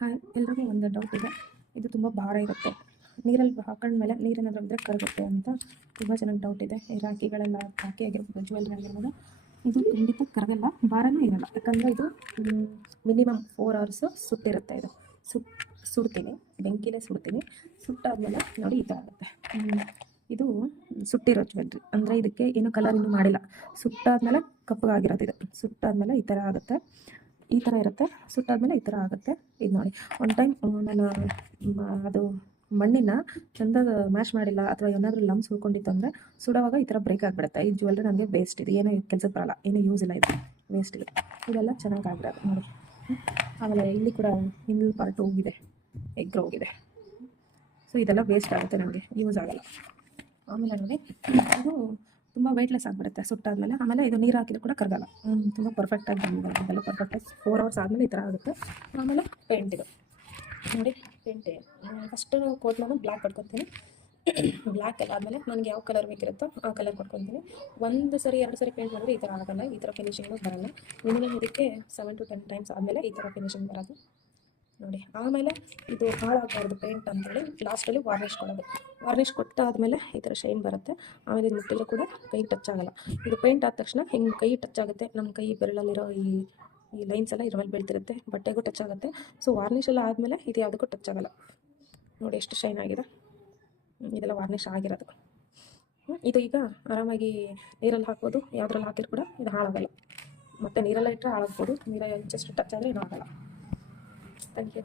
Hi, ಎಲ್ರಿಗೂ ಒಂದು doubt ಇದೆ. ಇದು ತುಂಬ ಭಾರ ಇರುತ್ತೆ, ನೀರಲ್ಲಿ ಹಾಕೊಂಡ್ಮೇಲೆ ನೀರೇನಾದರೂ ಇದ್ದರೆ ಕರಗುತ್ತೆ ಅಂತ ತುಂಬ ಚೆನ್ನಾಗಿ ಡೌಟ್ ಇದೆ. ಈ ರಾಖಿಗಳೆಲ್ಲ ರಾಖಿ ಆಗಿರ್ಬೋದು, ಜ್ಯುವೆಲ್ರಿ ಆಗಿರ್ಬೋದು, ಇದು ಖಂಡಿತ ಕರಗಲ್ಲ, ಭಾರನೂ ಇರಲ್ಲ. ಯಾಕಂದರೆ ಇದು ಮಿನಿಮಮ್ 4 hours ಸುಟ್ಟಿರುತ್ತೆ. ಇದು ಸುಡ್ತೀನಿ, ಬೆಂಕಿಲೇ ಸುಡ್ತೀನಿ. ಸುಟ್ಟಾದ್ಮೇಲೆ ನೋಡಿ ಈ ಥರ ಆಗುತ್ತೆ. ಇದು ಸುಟ್ಟಿರೋ ಜ್ಯುವೆಲ್ರಿ ಅಂದರೆ ಇದಕ್ಕೆ ಏನು ಕಲರ್ ಇನ್ನೂ ಮಾಡಿಲ್ಲ. ಸುಟ್ಟಾದ್ಮೇಲೆ ಕಪ್ಪಗಾಗಿರೋದು. ಇದು ಸುಟ್ಟಾದ್ಮೇಲೆ ಈ ಥರ ಆಗುತ್ತೆ, ಈ ಥರ ಇರುತ್ತೆ. ಸುಟ್ಟಾದ್ಮೇಲೆ ಈ ಥರ ಆಗುತ್ತೆ. ಇದು ನೋಡಿ, ಒನ್ ಟೈಮ್ ನಾನು ಅದು ಮಣ್ಣಿನ ಚಂದ ಮ್ಯಾಶ್ ಮಾಡಿಲ್ಲ ಅಥವಾ ಏನಾದರೂ ಲಮ್ಸ್ ಉಳ್ಕೊಂಡಿತ್ತು ಅಂದರೆ ಸುಡುವಾಗ ಈ ಥರ ಬ್ರೇಕ್ ಆಗಿಬಿಡುತ್ತೆ. ಈ ಜ್ಯುವೆಲ್ರಿ ನನಗೆ ವೇಸ್ಟ್. ಇದು ಏನೋ ಕೆಲಸಕ್ಕೆ ಬರಲ್ಲ, ಏನೂ ಯೂಸ್ ಇಲ್ಲ, ಇದು ವೇಸ್ಟ್. ಇದು ಇದೆಲ್ಲ ಚೆನ್ನಾಗಿ ಆಗಿರೋದು ನೋಡಿ. ಆಮೇಲೆ ಇಲ್ಲಿ ಕೂಡ ಹಿಂದಿನ ಪಾರ್ಟ್ ಹೋಗಿದೆ, ಎಗ್ರು ಹೋಗಿದೆ. ಸೊ ಇದೆಲ್ಲ ವೇಸ್ಟ್ ಆಗುತ್ತೆ, ನನಗೆ ಯೂಸ್ ಆಗಲ್ಲ. ಆಮೇಲೆ ನೋಡಿ, ಇದು ತುಂಬ ವೆಯ್ಟ್ಲೆಸ್ ಆಗಿಬಿಡುತ್ತೆ ಸುಟ್ಟಾದ್ಮೇಲೆ. ಆಮೇಲೆ ಇದು ನೀರು ಹಾಕಿದ್ರು ಕೂಡ ಕರಗಲ್ಲ. ತುಂಬ ಪರ್ಫೆಕ್ಟಾಗಿ ಬಂದಿದೆ. ಇದೆಲ್ಲ ಪರ್ಫೆಕ್ಟಾಗಿ 4 hours ಆದಮೇಲೆ ಈ ಥರ ಆಗುತ್ತೆ. ಆಮೇಲೆ ಪೇಂಟ್ ಇದು ನೋಡಿ, ಪೇಂಟ್ ಫಸ್ಟು ಕೋಟ್ ನಾನು ಬ್ಲ್ಯಾಕ್ ಪಡ್ಕೊತೀನಿ. ಬ್ಲ್ಯಾಕ್ ಎಲ್ಲ ಆದಮೇಲೆ ನನಗೆ ಯಾವ ಕಲರ್ ಬೇಕಿರುತ್ತೋ ಆ ಕಲರ್ ಪಡ್ಕೊತೀನಿ. 1 ಸರಿ 2 ಸರಿ ಪೇಂಟ್ ಮಾಡಿದ್ರೆ ಈ ಥರ ಆಗೋಲ್ಲ, ಈ ಥರ ಫಿನಿಶಿಂಗು ಬರೋಲ್ಲ. ಮಿನಿಮಮ್ ಇದಕ್ಕೆ 7 to 10 times ಆದಮೇಲೆ ಈ ಥರ ಫಿನಿಶಿಂಗ್ ಬರೋದು ನೋಡಿ. ಆಮೇಲೆ ಇದು ಹಾಳಾಗಬಾರ್ದು ಪೇಂಟ್ ಅಂತೇಳಿ ಲಾಸ್ಟಲ್ಲಿ ವಾರ್ನಿಷ್ ಕೊಡೋದು. ವಾರ್ನಿಷ್ ಕೊಟ್ಟಾದಮೇಲೆ ಈ ಥರ ಶೈನ್ ಬರುತ್ತೆ. ಆಮೇಲೆ ಇದು ಮುಟ್ಟಿದ್ರು ಕೂಡ ಕೈ ಟಚ್ ಆಗೋಲ್ಲ. ಇದು ಪೇಂಟ್ ಆದ ತಕ್ಷಣ ಹಿಂಗೆ ಕೈ ಟಚ್ ಆಗುತ್ತೆ. ನಮ್ಮ ಕೈ ಬೆರಳಲ್ಲಿರೋ ಈ ಲೈನ್ಸ್ ಎಲ್ಲ ಇದ್ರ ಮೇಲೆ ಬೀಳ್ತಿರುತ್ತೆ, ಬಟ್ಟೆಗೂ ಟಚ್ ಆಗುತ್ತೆ. ಸೊ ವಾರ್ನಿಷ್ ಎಲ್ಲ ಆದಮೇಲೆ ಇದು ಯಾವುದಕ್ಕೂ ಟಚ್ ಆಗೋಲ್ಲ. ನೋಡಿ ಎಷ್ಟು ಶೈನ್ ಆಗಿದೆ. ಇದೆಲ್ಲ ವಾರ್ನಿಷ್ ಆಗಿರೋದು. ಇದು ಈಗ ಆರಾಮಾಗಿ ನೀರಲ್ಲಿ ಹಾಕ್ಬೋದು, ಯಾವುದ್ರಲ್ಲಿ ಹಾಕಿದ್ರು ಕೂಡ ಇದು ಹಾಳಾಗಲ್ಲ. ಮತ್ತು ನೀರೆಲ್ಲ ಇಟ್ಟರೆ ಹಾಳಾಗ್ಬೋದು, ನೀರಲ್ಲಿ ಜಸ್ಟ್ ಟಚ್ ಆದರೆ ಏನೂ ಆಗಲ್ಲ. Thank you.